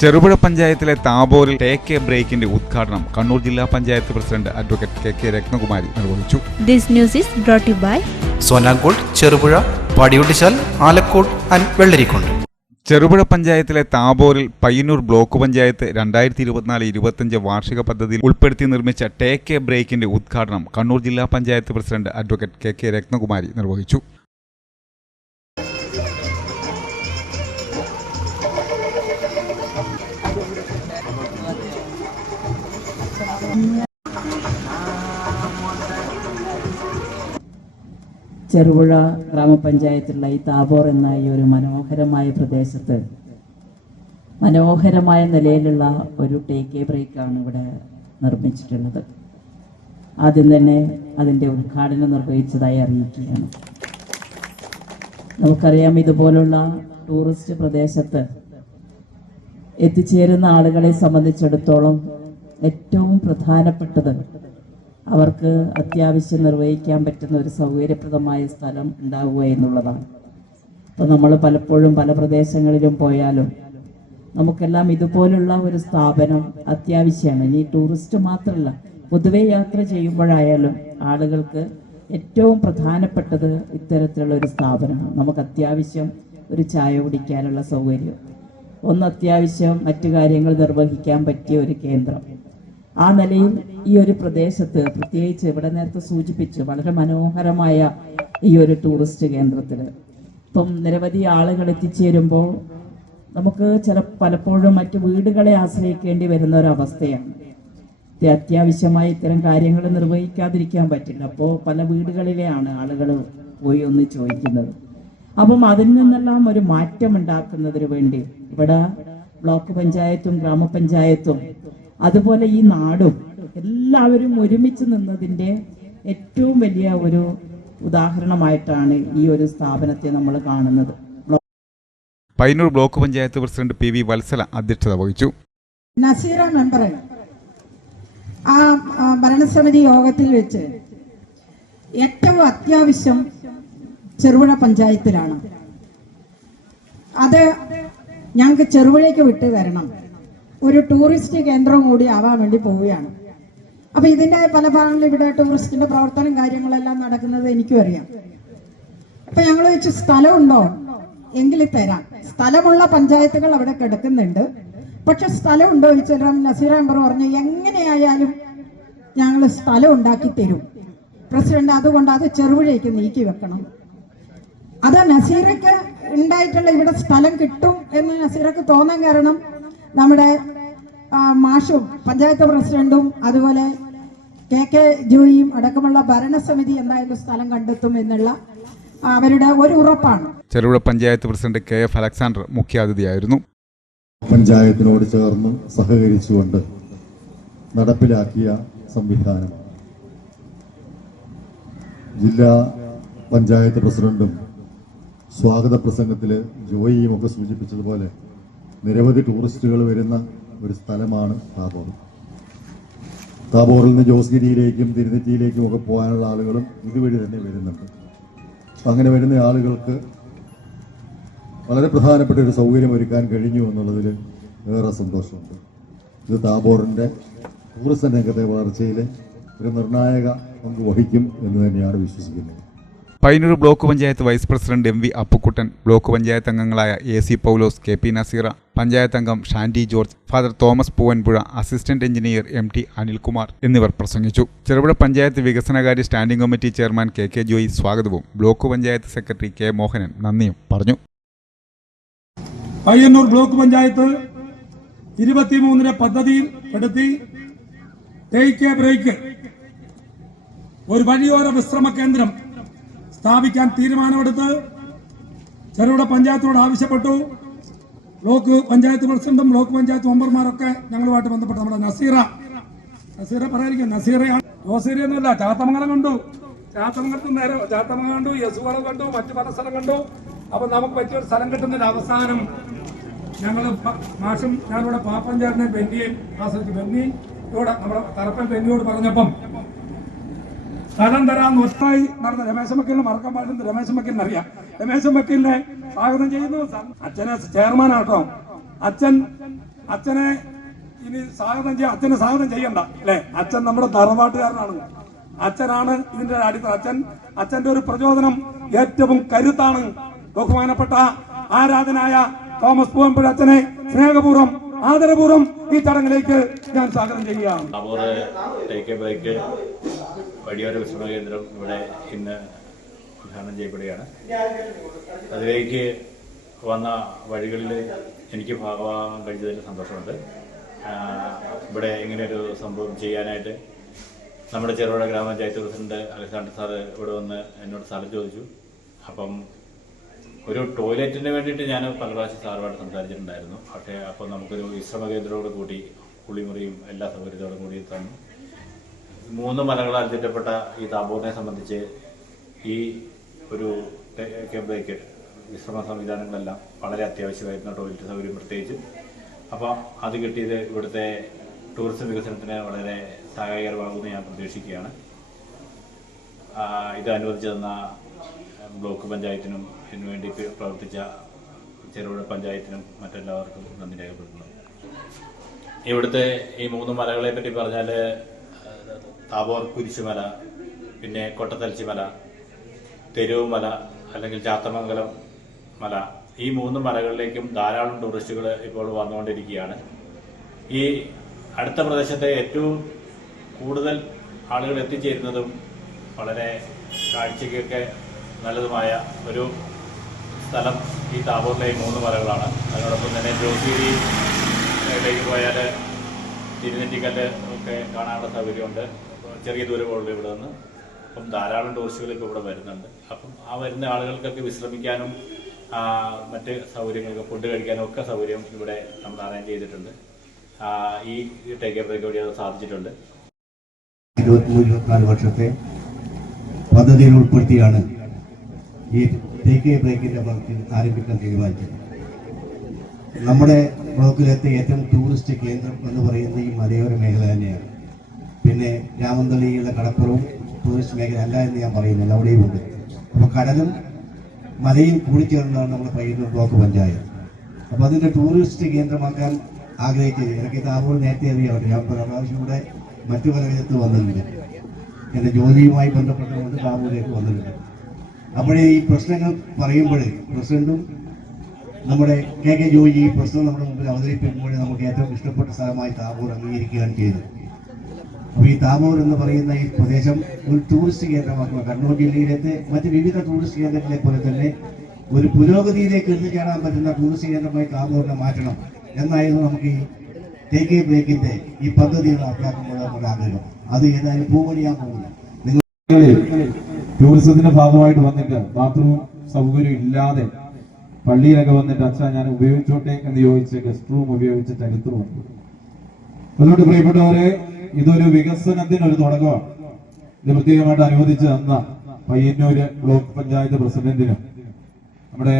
ചെറുപുഴ പഞ്ചായത്തിലെ താബോറിൽ take A ബ്രേക്കിന്റെ ഉദ്ഘാടനം കണ്ണൂർ ജില്ലാ panchayat president advocate K K Ratnakumari നിർവഹിച്ചു. This news is brought you by Sonankode Cherupuzha Padiyottuchal Alakode and Vellarikundu. Cherupuzha പഞ്ചായത്തിലെ താബോറിൽ Payyanur block panchayat രണ്ടായിരത്തി ഇരുപത്തിനാല് ഇരുപത്തിയഞ്ച് വാർഷിക പദ്ധതിയിൽ ഉൾപ്പെടുത്തി നിർമ്മിച്ച ടേക്ക് എ ബ്രേക്കിന്റെ ഉദ്ഘാടനം കണ്ണൂർ ജില്ലാ panchayat president advocate K K Ratnakumari നിർവഹിച്ചു. ചെറുപുഴ ഗ്രാമപഞ്ചായത്തിലുള്ള ഈ താബോർ എന്ന ഈ ഒരു മനോഹരമായ പ്രദേശത്ത് മനോഹരമായ നിലയിലുള്ള ഒരു ടേക്ക് എ ബ്രേക്കാണ് ഇവിടെ നിർമ്മിച്ചിട്ടുള്ളത്. ആദ്യം തന്നെ അതിന്റെ ഉദ്ഘാടനം നിർവഹിച്ചതായി അറിയിക്കുകയാണ്. നമുക്കറിയാം ഇതുപോലുള്ള ടൂറിസ്റ്റ് പ്രദേശത്ത് എത്തിച്ചേരുന്ന ആളുകളെ സംബന്ധിച്ചിടത്തോളം ഏറ്റവും പ്രധാനപ്പെട്ടത് അവർക്ക് അത്യാവശ്യം നിർവഹിക്കാൻ പറ്റുന്ന ഒരു സൗകര്യപ്രദമായ സ്ഥലം ഉണ്ടാവുക എന്നുള്ളതാണ്. ഇപ്പം നമ്മൾ പലപ്പോഴും പല പ്രദേശങ്ങളിലും പോയാലും നമുക്കെല്ലാം ഇതുപോലുള്ള ഒരു സ്ഥാപനം അത്യാവശ്യമാണ് ഇനി ടൂറിസ്റ്റ് മാത്രമല്ല പൊതുവെ യാത്ര ചെയ്യുമ്പോഴായാലും ആളുകൾക്ക് ഏറ്റവും പ്രധാനപ്പെട്ടത് ഇത്തരത്തിലുള്ള ഒരു സ്ഥാപനമാണ്. നമുക്ക് അത്യാവശ്യം ഒരു ചായ കുടിക്കാനുള്ള സൗകര്യം ഒന്ന് അത്യാവശ്യം മറ്റു കാര്യങ്ങൾ നിർവഹിക്കാൻ പറ്റിയ ഒരു കേന്ദ്രം. ആ നിലയിൽ ഈ ഒരു പ്രദേശത്ത് പ്രത്യേകിച്ച് ഇവിടെ നേരത്തെ സൂചിപ്പിച്ചു വളരെ മനോഹരമായ ഈ ഒരു ടൂറിസ്റ്റ് കേന്ദ്രത്തിൽ ഇപ്പം നിരവധി ആളുകൾ എത്തിച്ചേരുമ്പോൾ നമുക്ക് ചില പലപ്പോഴും മറ്റു വീടുകളെ ആശ്രയിക്കേണ്ടി വരുന്ന ഒരു അവസ്ഥയാണ്. അത്യാവശ്യമായി ഇത്തരം കാര്യങ്ങൾ നിർവഹിക്കാതിരിക്കാൻ പറ്റില്ല. അപ്പോൾ പല വീടുകളിലെയാണ് ആളുകൾ പോയി ഒന്ന് ചോദിക്കുന്നത്. അപ്പം അതിൽ നിന്നെല്ലാം ഒരു മാറ്റം ഉണ്ടാക്കുന്നതിന് വേണ്ടി ഇവിടെ ബ്ലോക്ക് പഞ്ചായത്തും ഗ്രാമപഞ്ചായത്തും അതുപോലെ ഈ നാടും എല്ലാവരും ഒരുമിച്ച് നിന്നതിന്റെ ഏറ്റവും വലിയ ഒരു ഉദാഹരണമായിട്ടാണ് ഈ ഒരു സ്ഥാപനത്തെ നമ്മൾ കാണുന്നത്. Payyanur block panchayat president P V Vatsala അധ്യക്ഷത വഹിച്ചു. നസീറ മെമ്പർ ആ ആ, ഭരണസമിതി യോഗത്തിൽ വെച്ച് ഏറ്റവും അത്യാവശ്യം ചെറുപുഴ പഞ്ചായത്തിലാണ്. അത് ഞങ്ങൾക്ക് ചെറുപുഴയ്ക്ക് വിട്ടു തരണം. ഒരു ടൂറിസ്റ്റ് കേന്ദ്രം കൂടി ആവാൻ വേണ്ടി പോവുകയാണ്. അപ്പൊ ഇതിന്റെ പല ഭാഗങ്ങളിൽ ഇവിടെ ടൂറിസ്റ്റിന്റെ പ്രവർത്തനം കാര്യങ്ങളെല്ലാം നടക്കുന്നത് എനിക്കും അറിയാം. അപ്പൊ ഞങ്ങൾ വെച്ചു സ്ഥലമുണ്ടോ? എങ്കിൽ തരാം. സ്ഥലമുള്ള പഞ്ചായത്തുകൾ അവിടെ കിടക്കുന്നുണ്ട്. പക്ഷെ സ്ഥലം ഉണ്ടോ ചോദിച്ചാൽ നസീർ അമ്പർ പറഞ്ഞു എങ്ങനെയായാലും ഞങ്ങൾ സ്ഥലം ഉണ്ടാക്കി തരും. പ്രസിഡന്റ് അതുകൊണ്ട് അത് ചെറുപുഴയ്ക്ക് നീക്കി വെക്കണം. അത് നസീറയ്ക്ക് ഉണ്ടായിട്ടുള്ള ഇവിടെ സ്ഥലം കിട്ടും എന്ന് നസീറക്ക് തോന്നാൻ കാരണം നമ്മുടെ മാഷും പഞ്ചായത്ത് പ്രസിഡന്റും അതുപോലെ കെ കെ ജോയിയും അടക്കമുള്ള ഭരണസമിതി എന്തായാലും സ്ഥലം കണ്ടെത്തും എന്നുള്ള അവരുടെ ഒരു ഉറപ്പാണ്. Cherupuzha panchayat president K F Alexander മുഖ്യാതിഥിയായിരുന്നു. പഞ്ചായത്തിനോട് ചേർന്ന് സഹകരിച്ചുകൊണ്ട് നടപ്പിലാക്കിയ സംവിധാനം. ജില്ലാ പഞ്ചായത്ത് പ്രസിഡന്റും സ്വാഗത പ്രസംഗത്തിൽ ജോയിയും ഒക്കെ സൂചിപ്പിച്ചതുപോലെ നിരവധി ടൂറിസ്റ്റുകൾ വരുന്ന ഒരു സ്ഥലമാണ് താബോർ. താബോറിൽ നിന്ന് ജോസ്ഗിരിയിലേക്കും തിരുനെറ്റിയിലേക്കും ഒക്കെ പോകാനുള്ള ആളുകളും ഇതുവഴി തന്നെ വരുന്നുണ്ട്. അപ്പം അങ്ങനെ വരുന്ന ആളുകൾക്ക് വളരെ പ്രധാനപ്പെട്ട ഒരു സൗകര്യം ഒരുക്കാൻ കഴിഞ്ഞു എന്നുള്ളതിൽ ഏറെ സന്തോഷമുണ്ട്. ഇത് താബോറിന്റെ ടൂറിസം രംഗത്തെ വളർച്ചയിൽ ഒരു നിർണായക പങ്ക് വഹിക്കും എന്ന് തന്നെയാണ് വിശ്വസിക്കുന്നത്. Payyanur block panchayat vice president M V Appukuttan block panchayat അംഗങ്ങളായ A C Paulose K P Naseera panchayat അംഗം Shandy George father Thomas Poovanpuzha assistant engineer M T Anilkumar എന്നിവർ പ്രസംഗിച്ചു. ചെറുപുഴ പഞ്ചായത്ത് വികസനകാര്യ standing committee chairman K K Joy സ്വാഗതവും block panchayat secretary K Mohanan നന്ദിയും പറഞ്ഞു. Payyanur block panchayat ഇരുപത്തിമൂന്നിന് പദ്ധതിയിൽ പെടുത്തി ബ്രേക്ക് ഒരു വഴിയോര വിശ്രമ കേന്ദ്രം സ്ഥാപിക്കാൻ തീരുമാനമെടുത്ത് ചെറുകിട പഞ്ചായത്തോട് ആവശ്യപ്പെട്ടു. ബ്ലോക്ക് പഞ്ചായത്ത് പ്രസിഡന്റും ബ്ലോക്ക് പഞ്ചായത്ത് മെമ്പർമാരൊക്കെ ഞങ്ങളുമായിട്ട് ബന്ധപ്പെട്ട നമ്മുടെ നസീറ. നസീറ പറയാതിരിക്കും നസീറയാണ്. ജോസീരിയൊന്നുമല്ല ചാത്തമംഗലം കണ്ടു. ചാത്തമംഗലത്ത് നേരെ ചാത്തമംഗലം കണ്ടു യസുവളം കണ്ടു മറ്റു പല സ്ഥലം കണ്ടു. അപ്പൊ നമുക്ക് പറ്റിയൊരു സ്ഥലം കിട്ടുന്നതിന് അവസാനം ഞങ്ങൾ മാഷും ഞാനിവിടെ പാപ്പൻ ചേർന്ന ബെന്നിയെ ആശ്രയിച്ചു ബെന്നി ഇവിടെ നമ്മുടെ തറപ്പൻ ബെന്നിയോട് പറഞ്ഞപ്പം സ്ഥലം തരാൻ ഒറ്റായി നടന്ന രമേശ വക്കീലിനെ മറക്കാൻ പാടുന്നത് രമേശ മക്കീലിനറിയാം അറിയാം രമേശൻ വക്കീലിനെ സ്വാഗതം ചെയ്യുന്നു. അച്ഛനെ ചെയർമാൻ ചെയർമാനാട്ടോ അച്ഛൻ അച്ഛനെ ഇനി സ്വാഗതം ചെയ്യാം അച്ഛനെ സ്വാഗതം ചെയ്യണ്ട അല്ലെ? അച്ഛൻ നമ്മുടെ തറവാട്ടുകാരനാണ്. അച്ഛനാണ് ഇതിന്റെ അടിത്തറ. അച്ഛൻ അച്ഛന്റെ ഒരു പ്രചോദനം ഏറ്റവും കരുത്താണ്. ബഹുമാനപ്പെട്ട ആരാധനായ തോമസ് പൂവമ്പുഴ അച്ഛനെ സ്നേഹപൂർവം ആദരപൂർവം ഈ ചടങ്ങിലേക്ക് ഞാൻ സ്വാഗതം ചെയ്യുകയാണ്. വഴിയോര വിശ്രമ കേന്ദ്രം ഇവിടെ ഇന്ന് ഉദ്ഘാടനം ചെയ്യപ്പെടുകയാണ്. അതിലേക്ക് വന്ന വഴികളിൽ എനിക്ക് ഭാഗമാകാൻ കഴിഞ്ഞതിൽ സന്തോഷമുണ്ട്. ഇവിടെ ഇങ്ങനെയൊരു സംഭവം ചെയ്യാനായിട്ട് നമ്മുടെ ചെറുപുഴ ഗ്രാമപഞ്ചായത്ത് പ്രസിഡന്റ് അലക്സാണ്ടർ സാറ് ഇവിടെ വന്ന് എന്നോട് സ്ഥലം ചോദിച്ചു. അപ്പം ഒരു ടോയ്ലറ്റിന് വേണ്ടിയിട്ട് ഞാൻ പല പ്രാവശ്യം സാറുമായിട്ട് സംസാരിച്ചിട്ടുണ്ടായിരുന്നു. പക്ഷേ അപ്പോൾ നമുക്കൊരു വിശ്രമ കേന്ദ്രത്തോട് കൂടി കുളിമുറിയും എല്ലാ സൗകര്യത്തോടും കൂടി തന്നു. മൂന്ന് മലകളാൽ ചുറ്റപ്പെട്ട ഈ താബോറിനെ സംബന്ധിച്ച് ഈ ഒരു ക്യാമ്പിലേക്ക് വിശ്രമ സംവിധാനങ്ങളെല്ലാം വളരെ അത്യാവശ്യമായിരുന്നു ടോയ്ലറ്റ് സൗകര്യം പ്രത്യേകിച്ച്. അപ്പോൾ അത് കിട്ടിയത് ഇവിടുത്തെ ടൂറിസം വികസനത്തിന് വളരെ സഹായകരമാകുമെന്ന് ഞാൻ പ്രതീക്ഷിക്കുകയാണ്. ഇത് അനുവദിച്ചു തന്ന ബ്ലോക്ക് പഞ്ചായത്തിനും ഇതിനു വേണ്ടി പ്രവർത്തിച്ച ചെറുപുഴ പഞ്ചായത്തിനും മറ്റെല്ലാവർക്കും നന്ദി രേഖപ്പെടുത്തുന്നു. ഇവിടുത്തെ ഈ മൂന്ന് മലകളെ പറ്റി പറഞ്ഞാൽ താബോർ കുരിശുമല പിന്നെ കൊട്ടത്തലച്ചി മല തെരുവുമല അല്ലെങ്കിൽ ചാത്തമംഗലം മല. ഈ മൂന്ന് മലകളിലേക്കും ധാരാളം ടൂറിസ്റ്റുകൾ ഇപ്പോൾ വന്നുകൊണ്ടിരിക്കുകയാണ്. ഈ അടുത്ത പ്രദേശത്തെ ഏറ്റവും കൂടുതൽ ആളുകൾ എത്തിച്ചേരുന്നതും വളരെ കാഴ്ചയ്ക്കൊക്കെ നല്ലതുമായ ഒരു സ്ഥലം ഈ ഈ മൂന്ന് മലകളാണ്. അതിനോടൊപ്പം തന്നെ ജോഗിരിയിലേക്ക് പോയാൽ തിരുനെറ്റിക്കല്ല് ഒക്കെ കാണാനുള്ള സൗകര്യമുണ്ട്. ചെറിയ ദൂരമുള്ളൂ ഇവിടെ നിന്ന്. അപ്പം ധാരാളം ടൂറിസ്റ്റുകൾ ഇപ്പോൾ ഇവിടെ വരുന്നുണ്ട്. അപ്പം ആ വരുന്ന ആളുകൾക്കൊക്കെ വിശ്രമിക്കാനും മറ്റ് സൗകര്യങ്ങൾക്ക് ഫുഡ് കഴിക്കാനും ഒക്കെ സൗകര്യം ഇവിടെ നമ്മൾ അറേഞ്ച് ചെയ്തിട്ടുണ്ട്. ഈ ടേക്ക് എ ബ്രേക്ക് വഴി അത് സാധിച്ചിട്ടുണ്ട്. ഇരുപത്തിമൂന്ന് ഇരുപത്തിനാല് വർഷത്തെ പദ്ധതിയിൽ ഉൾപ്പെടുത്തിയാണ് ഈ ടേക്ക് ബ്രേക്കിന്റെ പ്രവൃത്തി ആരംഭിക്കാൻ തീരുമാനിച്ചത്. നമ്മുടെ ബ്ലോക്കിലത്തെ ഏറ്റവും ടൂറിസ്റ്റ് കേന്ദ്രം എന്ന് പറയുന്ന ഈ മലയോര മേഖല തന്നെയാണ്. പിന്നെ രാമന്തളിയിലെ കടപ്പുറവും ടൂറിസ്റ്റ് മേഖല അല്ല എന്ന് ഞാൻ പറയുന്നില്ല അവിടെയും ഉണ്ട്. അപ്പോൾ കടലും മലയും കൂടിച്ചേർന്നതാണ് നമ്മുടെ പയ്യന്നൂർ ബ്ലോക്ക് പഞ്ചായത്ത്. അപ്പോൾ അതിന്റെ ടൂറിസ്റ്റ് കേന്ദ്രമാക്കാൻ ആഗ്രഹിച്ചത് എനിക്ക് താമൂർ നേരത്തെ അറിയാവട്ടെ ഞാൻ പല പ്രാവശ്യം ഇവിടെ മറ്റു പല വിധത്ത് വന്നിട്ടുണ്ട്. എന്റെ ജോലിയുമായി ബന്ധപ്പെട്ടുകൊണ്ട് താമൂരിലേക്ക് വന്നിട്ടുണ്ട്. അപ്പോഴേ ഈ പ്രശ്നങ്ങൾ പറയുമ്പോൾ പ്രസിഡന്റും നമ്മുടെ കെ കെ ജോയി ഈ പ്രശ്നം നമ്മുടെ മുമ്പിൽ അവതരിപ്പിക്കുമ്പോൾ നമുക്ക് ഏറ്റവും ഇഷ്ടപ്പെട്ട സ്ഥലമായി താമൂർ അംഗീകരിക്കുകയാണ് ചെയ്തത് അപ്പോൾ ഈ താമൂർ എന്ന് പറയുന്ന ഈ പ്രദേശം ഒരു ടൂറിസ്റ്റ് കേന്ദ്രമാക്കുക. കണ്ണൂർ ജില്ലയിലത്തെ മറ്റ് വിവിധ ടൂറിസ്റ്റ് കേന്ദ്രങ്ങളെ പോലെ തന്നെ ഒരു പുരോഗതിയിലേക്ക് എത്തിച്ചേരാൻ പറ്റുന്ന ടൂറിസ്റ്റ് കേന്ദ്രമായി താമൂരിനെ മാറ്റണം എന്നായിരുന്നു നമുക്ക് ഈ ടേക്ക് കെ ബ്രേക്കിന്റെ ഈ പദ്ധതികൾ നടപ്പിലാക്കുമ്പോൾ നമ്മുടെ ആഗ്രഹം. അത് ഏതായാലും പൂവണിയാൻ പോകുന്നു. നിങ്ങൾ ടൂറിസത്തിന്റെ ഭാഗമായിട്ട് വന്നിട്ട് ബാത്റൂം സൗകര്യം ഇല്ലാതെ പള്ളിയിലൊക്കെ വന്നിട്ട് അച്ഛാ ഞാൻ ഉപയോഗിച്ചോട്ടെ എന്ന് ചോദിച്ച് ഗസ്റ്റ് റൂം ഉപയോഗിച്ച് ചരിത്രം വന്നു. അതുകൊണ്ട് പ്രിയപ്പെട്ടവരെ ഇതൊരു വികസനത്തിന് ഒരു തുടക്കമാണ് ഇത് പ്രത്യേകമായിട്ട് അനുവദിച്ച് തന്ന പയ്യന്നൂര് ബ്ലോക്ക് പഞ്ചായത്ത് പ്രസിഡന്റിനും. നമ്മുടെ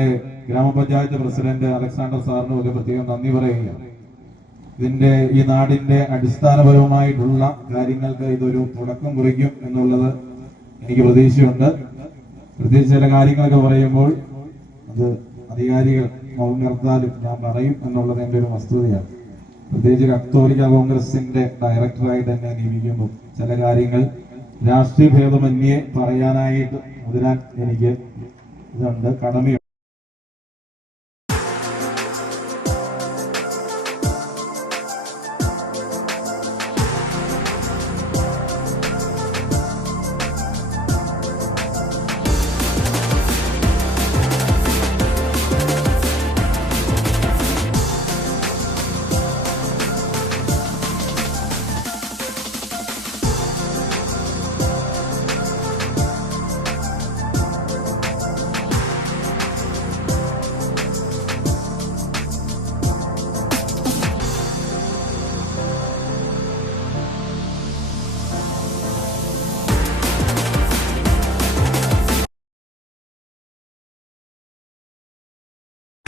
ഗ്രാമപഞ്ചായത്ത് പ്രസിഡന്റ് അലക്സാണ്ടർ സാറിനും ഒക്കെ പ്രത്യേകം നന്ദി പറയുകയാണ്. ഇതിന്റെ ഈ നാടിന്റെ അടിസ്ഥാനപരമായിട്ടുള്ള കാര്യങ്ങൾക്ക് ഇതൊരു തുടക്കം കുറിക്കും എന്നുള്ളത് എനിക്ക് പ്രതീക്ഷയുണ്ട്. പ്രത്യേകിച്ച് ചില കാര്യങ്ങളൊക്കെ പറയുമ്പോൾ അത് അധികാരികൾ മൗനം നിർത്താലും ഞാൻ പറയും എന്നുള്ളത് എന്റെ ഒരു വസ്തുതയാണ്. പ്രത്യേകിച്ച് കത്തോലിക്ക കോൺഗ്രസിന്റെ ഡയറക്ടറായി തന്നെ നിയമിക്കുമ്പോൾ ചില കാര്യങ്ങൾ രാഷ്ട്രീയ ഭേദമന്യേ പറയാനായിട്ട് മുതിരാൻ എനിക്ക് ഇതുണ്ട്. കടമയുണ്ട്.